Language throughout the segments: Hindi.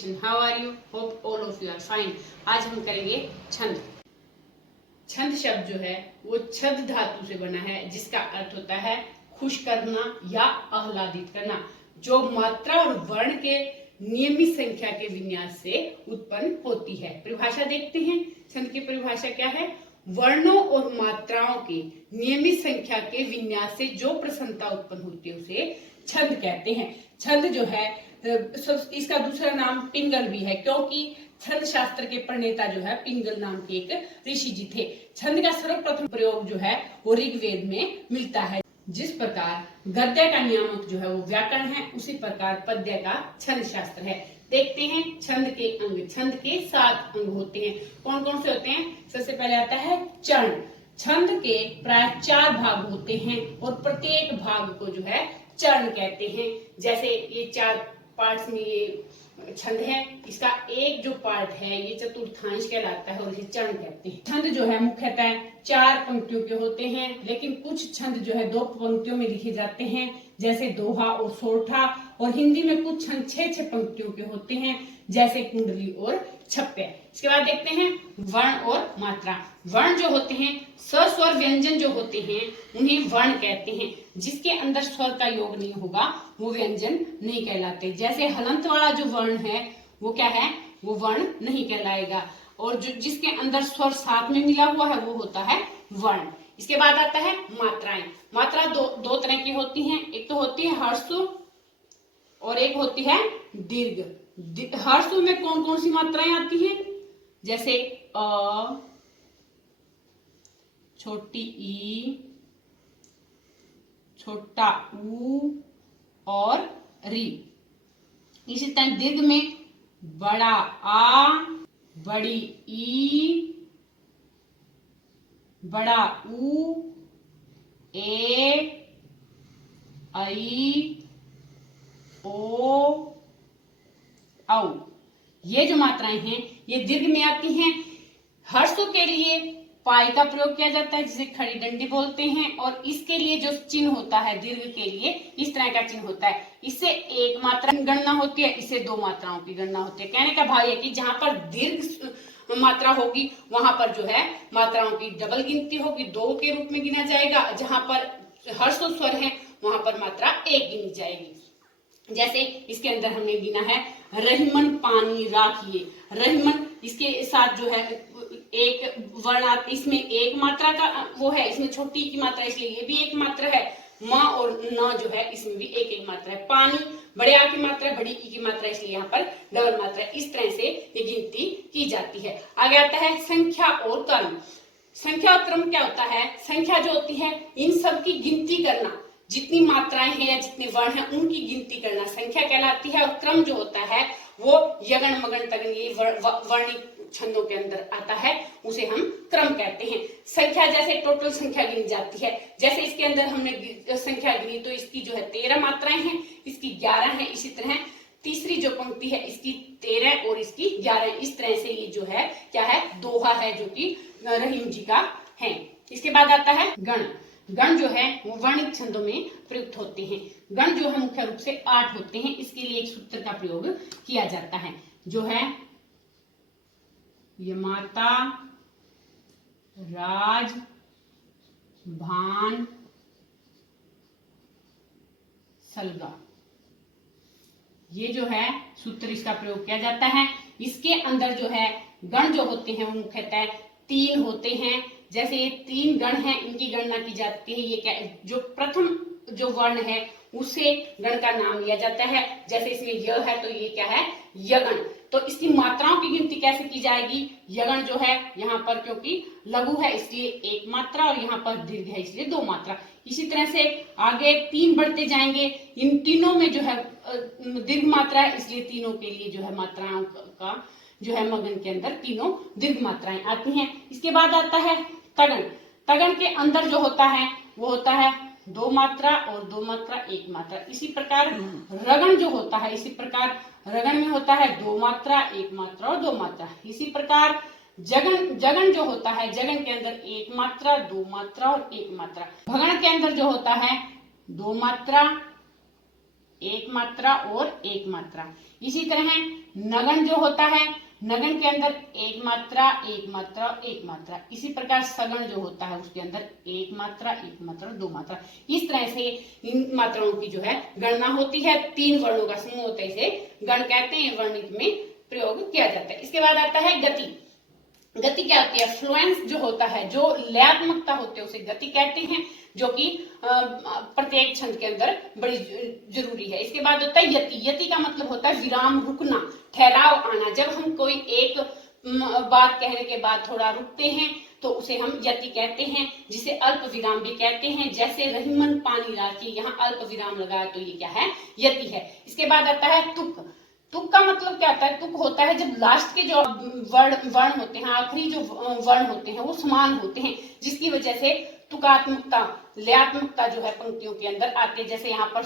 Education. How are you? Hope all of you are fine. आज हम करेंगे छंद। छंद शब्द जो है वो छद धातु से बना है, जिसका अर्थ होता है खुश करना या आह्लादित करना, जो मात्रा और वर्ण के नियमित संख्या के विन्यास से उत्पन्न होती है। परिभाषा देखते हैं। छंद की परिभाषा क्या है? वर्णों और मात्राओं के नियमित संख्या के विन्यास से जो प्रसन्नता उत्पन्न होती है उसे छंद कहते हैं। छंद जो है इसका दूसरा नाम पिंगल भी है, क्योंकि छंद शास्त्र के प्रणेता जो है पिंगल नाम के एक ऋषि जी थे। छंद का सर्वप्रथम प्रयोग जो है वो ऋग्वेद में मिलता है। जिस प्रकार गद्य का नियामक जो है वो व्याकरण है, उसी प्रकार पद्य का छंद शास्त्र है। देखते हैं छंद के अंग। छंद के 7 अंग होते हैं। कौन कौन से होते हैं? सबसे पहले आता है चरण। छंद के प्राय 4 भाग होते हैं और प्रत्येक भाग को जो है चरण कहते हैं। जैसे ये 4 पार्ट्स में ये छंद है, इसका एक जो पार्ट है ये चतुर्थांश कहलाता है और इसे चरण कहते हैं। छंद जो है मुख्यतः 4 पंक्तियों के होते हैं, लेकिन कुछ छंद जो है 2 पंक्तियों में लिखे जाते हैं, जैसे दोहा और सोरठा। और हिंदी में कुछ छंद 6 पंक्तियों के होते हैं, जैसे कुंडली और छप्पे। इसके बाद देखते हैं वर्ण और मात्रा। वर्ण जो होते हैं, सस्वर व्यंजन जो होते हैं उन्हें वर्ण कहते हैं। जिसके अंदर स्वर का योग नहीं होगा वो व्यंजन नहीं कहलाते। जैसे हलंत वाला जो वर्ण है वो क्या है? वो वर्ण नहीं कहलाएगा। और जो जिसके अंदर स्वर साथ में मिला हुआ है वो होता है वर्ण। इसके बाद आता है मात्राएं। मात्रा दो तरह की होती हैं। एक तो होती है ह्रस्व और एक होती है दीर्घ। ह्रस्व में कौन कौन सी मात्राएं आती हैं? जैसे अ, छोटी ई, छोटा ऊ और री। इसी तरह दीर्घ में बड़ा आ, बड़ी ई, बड़ा ऊ, ए, आई, ओ, औ। ये जो मात्राएं हैं ये दीर्घ में आती हैं। ह्रस्व के लिए पाई का प्रयोग किया जाता है, जिसे खड़ी डंडी बोलते हैं। और इसके लिए जो चिन्ह होता है दीर्घ के लिए इस तरह का चिन्ह होता है। इससे एक मात्रा की गणना होती है, इससे 2 मात्राओं की गणना होती है। कहने का भाव है कि जहां पर दीर्घ मात्रा होगी वहां पर जो है मात्राओं की डबल गिनती होगी, 2 के रूप में गिना जाएगा। जहां पर ह्रस्व स्वर है वहां पर मात्रा 1 गिनी जाएगी। जैसे इसके अंदर हमने गिना है रहीमन पानी राखिए। रहीमन इसके साथ जो है एक वर्ण, इसमें एक मात्रा का वो है, इसमें छोटी की मात्रा इसलिए ये भी एक मात्रा है। माँ और न जो है इसमें भी एक एक मात्रा है। पानी बड़े आ की मात्रा, बड़ी ई की मात्रा, इसलिए यहाँ पर डबल मात्रा। इस तरह से ये गिनती की जाती है। आगे आता है संख्या और क्रम। संख्या और क्रम क्या होता है? संख्या जो होती है इन सब की गिनती करना, जितनी मात्राएं हैं या जितने वर्ण हैं उनकी गिनती करना संख्या कहलाती है। और क्रम जो होता है वो यगन मगन तगन ये वर्णिक छंदों के अंदर आता है, उसे हम क्रम कहते हैं। संख्या जैसे टोटल संख्या गिनी जाती है। जैसे इसके अंदर हमने संख्या गिनी तो इसकी जो है 13 मात्राएं हैं, इसकी 11 है। इसी तरह तीसरी जो पंक्ति है इसकी 13 और इसकी 11। इस तरह से ये जो है क्या है? दोहा है, जो कि रहीम जी का है। इसके बाद आता है गण। गण जो है वो वर्णिक छंदों में प्रयुक्त होते हैं। गण जो है मुख्य रूप से 8 होते हैं। इसके लिए एक सूत्र का प्रयोग किया जाता है, जो है यमाता, राज, भान, सलगा। ये जो है सूत्र इसका प्रयोग किया जाता है। इसके अंदर जो है गण जो होते हैं वो मुख्यतः 3 होते हैं। जैसे ये 3 गण हैं, इनकी गणना की जाती है। ये क्या, जो प्रथम जो वर्ण है उसे गण का नाम लिया जाता है। जैसे इसमें य है तो ये क्या है? यगण। तो इसकी मात्राओं की गिनती कैसे की जाएगी? यगण जो है यहाँ पर क्योंकि लघु है इसलिए 1 मात्रा और यहाँ पर दीर्घ है इसलिए 2 मात्रा। इसी तरह से आगे 3 बढ़ते जाएंगे। इन तीनों में जो है दीर्घ मात्रा है, इसलिए तीनों के लिए जो है मात्राओं का जो है मगन के अंदर तीनों दीर्घ मात्राएं आती हैं। इसके बाद आता है तगन। तगन के अंदर जो होता है वो होता है 2 मात्रा और 2 मात्रा 1 मात्रा। इसी प्रकार रगण जो होता है, इसी प्रकार रगण में होता है 2 मात्रा 1 मात्रा और 2 मात्रा। इसी प्रकार जगन जो होता है, जगन के अंदर 1 मात्रा 2 मात्रा और 1 मात्रा। भगण के अंदर जो होता है 2 मात्रा 1 मात्रा और 1 मात्रा। इसी तरह नगन जो होता है, नगन के अंदर एक मात्रा, एक मात्रा, एक मात्रा। इसी प्रकार सगण जो होता है उसके अंदर एक मात्रा, दो मात्रा। इस तरह से इन मात्राओं की जो है गणना होती है। 3 वर्णों का समूह होता है, इसे गण कहते हैं, वर्णित में प्रयोग किया जाता है। इसके बाद आता है गति। गति क्या होती है? फ्लुएंस जो होता है, जो लयात्मकता होती है उसे गति कहते हैं, जो कि प्रत्येक छंद के अंदर बड़ी जरूरी है। इसके बाद होता है यति। यति का मतलब होता है विराम, रुकना, ठहराव आना। जब हम कोई एक बात कहने के बाद थोड़ा रुकते हैं तो उसे हम यति कहते हैं, जिसे अल्प विराम भी कहते हैं। जैसे रहीमन पानी डालती, यहाँ अल्प विराम लगाया तो ये क्या है? यति है। इसके बाद आता है तुक। तुक का मतलब क्या होता है? तुक होता है जब लास्ट के जो वर्ण होते हैं, आखिरी जो वर्ण होते हैं वो समान होते हैं, जिसकी वजह से तुकात्मकता, लयात्मकता जो है पंक्तियों के अंदर आती है। जैसे यहाँ पर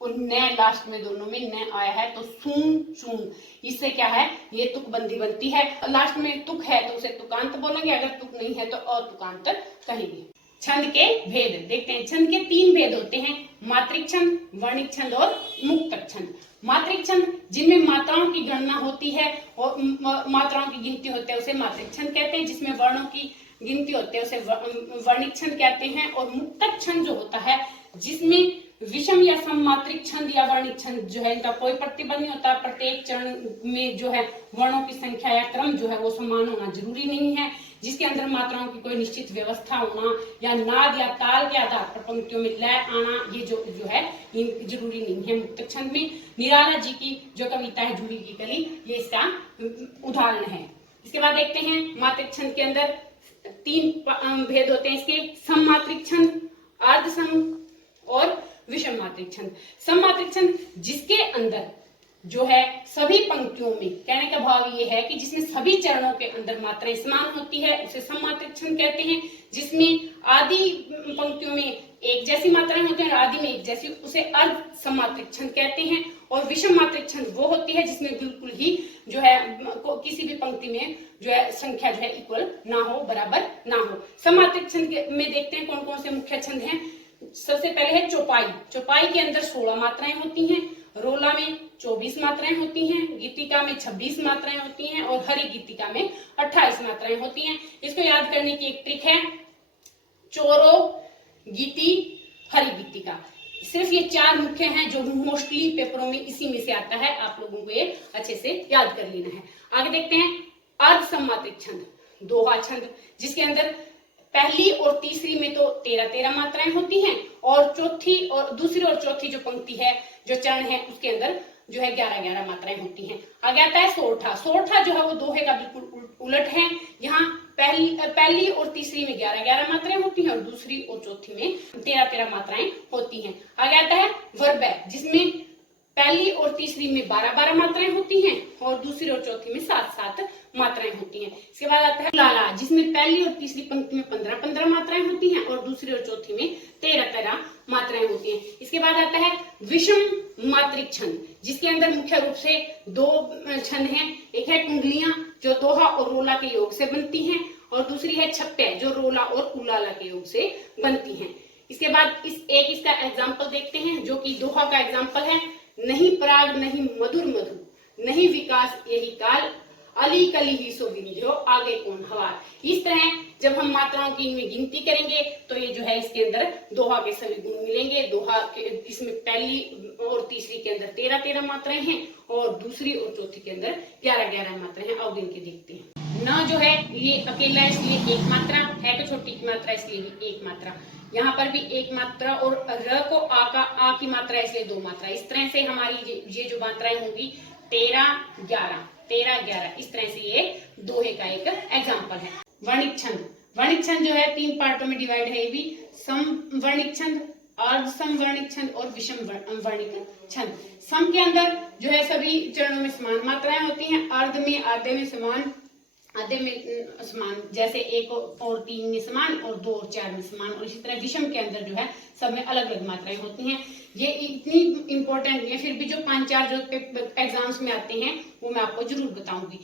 न लास्ट में दोनों में न आया है तो सून चून, इससे क्या है? ये तुकबंदी बनती है। लास्ट में तुक है तो उसे तुकांत बोलेंगे, अगर तुक नहीं है तो अतुकांत कहेंगे। छंद के भेद देखते हैं। छंद के 3 भेद होते हैं, मात्रिक छंद, वर्णिक छंद और मुक्तक छंद। मात्रिक छंद जिनमें मात्राओं की गणना होती है और मात्राओं की गिनती होती है उसे मात्रिक छंद कहते हैं। जिसमें वर्णों की गिनती होती है उसे वर्णिक छंद कहते हैं। और मुक्तक छंद जो होता है जिसमें विषम या सममात्रिक छंद या वर्णिक छंद जो है इनका कोई प्रतिबंध नहीं होता। प्रत्येक चरण में जो है वर्णों की संख्या या क्रम जो है वो समान होना जरूरी नहीं है। जिसके अंदर मात्राओं की कोई निश्चित व्यवस्था होना या नाद या ताल के आधार पर पंक्तियों में लय आना, ये जो है जरूरी नहीं है। मुक्तक छंद में निराला जी की जो कविता है जूही की कली, ये इसका उदाहरण है। इसके बाद देखते हैं मात्रिक छंद के अंदर 3 भेद होते हैं इसके, सममात्रिक छंद, अर्ध सम और विषम मात्रिक छंद। सममात्रिक छंद जिसके अंदर जो है सभी पंक्तियों में, कहने का भाव ये है कि जिसमें सभी चरणों के अंदर मात्राएं समान होती है उसे सममात्रिक छंद कहते हैं। जिसमें आदि पंक्तियों में एक जैसी मात्राएं होती हैं और आदि में एक जैसी, उसे अर्ध सममात्रिक छंद कहते हैं। और विषम मात्रिक छंद वो होती है जिसमें बिल्कुल ही जो है किसी भी पंक्ति में जो है संख्या जो है इक्वल ना हो, बराबर ना हो। सममात्रिक छंद में देखते हैं कौन कौन से मुख्य छंद हैं। सबसे पहले है चौपाई। चौपाई के अंदर 16 मात्राएं होती हैं, रोला में 24 मात्राएं होती हैं, गीतिका में 26 मात्राएं होती हैं और हरि गीतिका में 28 मात्राएं होती हैं। इसको याद करने की एक ट्रिक है, चोरो, गीति, हरि गीतिका। सिर्फ ये 4 मुख्य हैं जो मोस्टली पेपरों में इसी में से आता है, आप लोगों को ये अच्छे से याद कर लेना है। आगे देखते हैं अर्ध सममात्रिक छंद, दोहा छंद, जिसके अंदर पहली और तीसरी में तो 13-13 मात्राएं होती हैं और चौथी और दूसरी और चौथी जो पंक्ति है, जो चरण है, उसके अंदर जो है 11-11 मात्राएं होती हैं। आगे आता है सोरठा। सोरठा जो है वो दोहे का बिल्कुल उलट है। यहाँ पहली और तीसरी में 11-11 मात्राएं होती हैं और दूसरी और चौथी में 13-13 मात्राएं होती हैं। आगे आता है वर्बय, जिसमें पहली और तीसरी में 12-12 मात्राएं होती हैं और दूसरी और चौथी में 7-7 मात्राएं होती हैं। इसके बाद आता है लाला, जिसमें पहली और तीसरी पंक्ति में 15-15 मात्राएं होती हैं और दूसरी और चौथी में 13-13 मात्राएं होती हैं। इसके बाद आता है विषम मात्रिक छंद, जिसके अंदर मुख्य रूप से 2 छंद हैं। एक है कुंडलियां जो दोहा और रोला के योग से बनती हैं और दूसरी है छप्पे जो रोला और उलाला के योग से बनती हैं। इसके बाद इसका एग्जाम्पल देखते हैं जो कि दोहा का एग्जाम्पल है। नहीं पराग नहीं मधुर मधु, नहीं विकास यही काल, अली कली ही सो विंध्यो आगे कौन हवार। इस तरह जब हम मात्राओं की इनमें गिनती करेंगे तो ये जो है इसके अंदर दोहा के सभी गुण मिलेंगे। दोहा के इसमें पहली और तीसरी के अंदर 13-13 मात्राएं हैं और दूसरी और चौथी के अंदर 11-11 मात्राएं हैं। अब इनके देखते हैं। न जो है ये अकेला इसलिए 1 मात्रा है, तो छोटी की मात्रा इसलिए भी 1 मात्रा, यहाँ पर भी 1 मात्रा और र को आ की मात्रा इसलिए 2 मात्रा। इस तरह से हमारी ये जो मात्राएं होंगी 13-11, इस तरह से ये दोहे का एक एग्जाम्पल है। वर्णिक छंद। वर्णिक छंद जो है 3 पार्टों में डिवाइड है। ये भी सम वर्णिक छंद, अर्ध सम वर्णिक छंद और विषम वर्णिक छंद। सम के अंदर जो है सभी चरणों में समान मात्राएं होती हैं। अर्ध में आधे में समान, आधे में समान, जैसे 1 और 3 में समान और 2 और 4 में समान। और इसी तरह विषम के अंदर जो है सब में अलग अलग मात्राएं होती हैं। ये इतनी इंपॉर्टेंट नहीं है, फिर भी जो 5-4 जो एग्जाम्स में आते हैं वो मैं आपको जरूर बताऊंगी।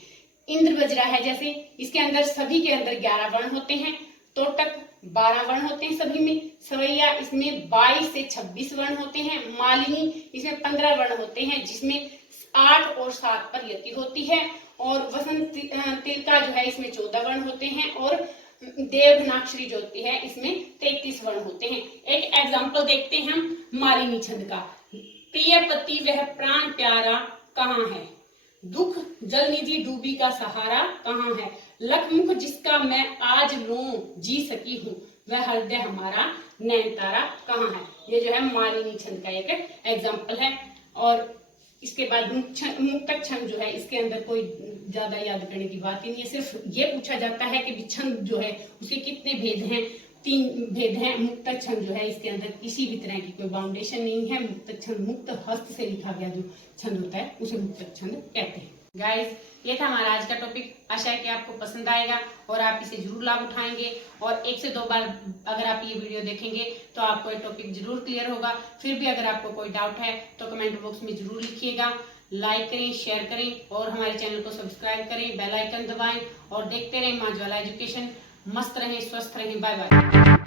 इंद्र बजरा है जैसे, इसके अंदर सभी के अंदर 11 वर्ण होते हैं। तोटक 12 वर्ण होते हैं सभी में। सवैया इसमें 22 से 26 वर्ण होते हैं। मालिनी इसमें 15 वर्ण होते हैं, जिसमें 8 और 7 पर यति होती है। और वसंत तिलका जो है इसमें 14 वर्ण होते हैं। और देवनाक्षरी जो होती है इसमें 33 वर्ण होते हैं। एक एग्जाम्पल देखते हैं हम मालिनी छंद का। प्रिय पति वह प्राण प्यारा कहाँ है, दुख जल निधि डूबी का सहारा कहाँ है, लखमुख जिसका मैं आज लूं जी सकी हूँ, वह हृदय हमारा नैन तारा कहाँ है। ये जो है मालिनी छंद का एक एग्जाम्पल है। और इसके बाद मुक्तक छंद जो है इसके अंदर कोई ज्यादा याद करने की बात ही नहीं है। सिर्फ ये पूछा जाता है कि छंद जो है उसके कितने भेद हैं। 3 भेद हैं। मुक्तक छंद जो है इसके अंदर किसी भी तरह की कोई बाउंडेशन नहीं है। मुक्तक छंद मुक्त हस्त से लिखा गया जो छंद होता है उसे मुक्तक छंद कहते हैं। गाइस, ये था हमारा आज का टॉपिक। आशा है कि आपको पसंद आएगा और आप इसे जरूर लाभ उठाएंगे। और 1 से 2 बार अगर आप ये वीडियो देखेंगे तो आपको ये टॉपिक जरूर क्लियर होगा। फिर भी अगर आपको कोई डाउट है तो कमेंट बॉक्स में जरूर लिखिएगा। लाइक करें, शेयर करें और हमारे चैनल को सब्सक्राइब करें, बेल आइकन दबाएं और देखते रहें माँ ज्वाला एजुकेशन। मस्त रहें, स्वस्थ रहें। Bye bye.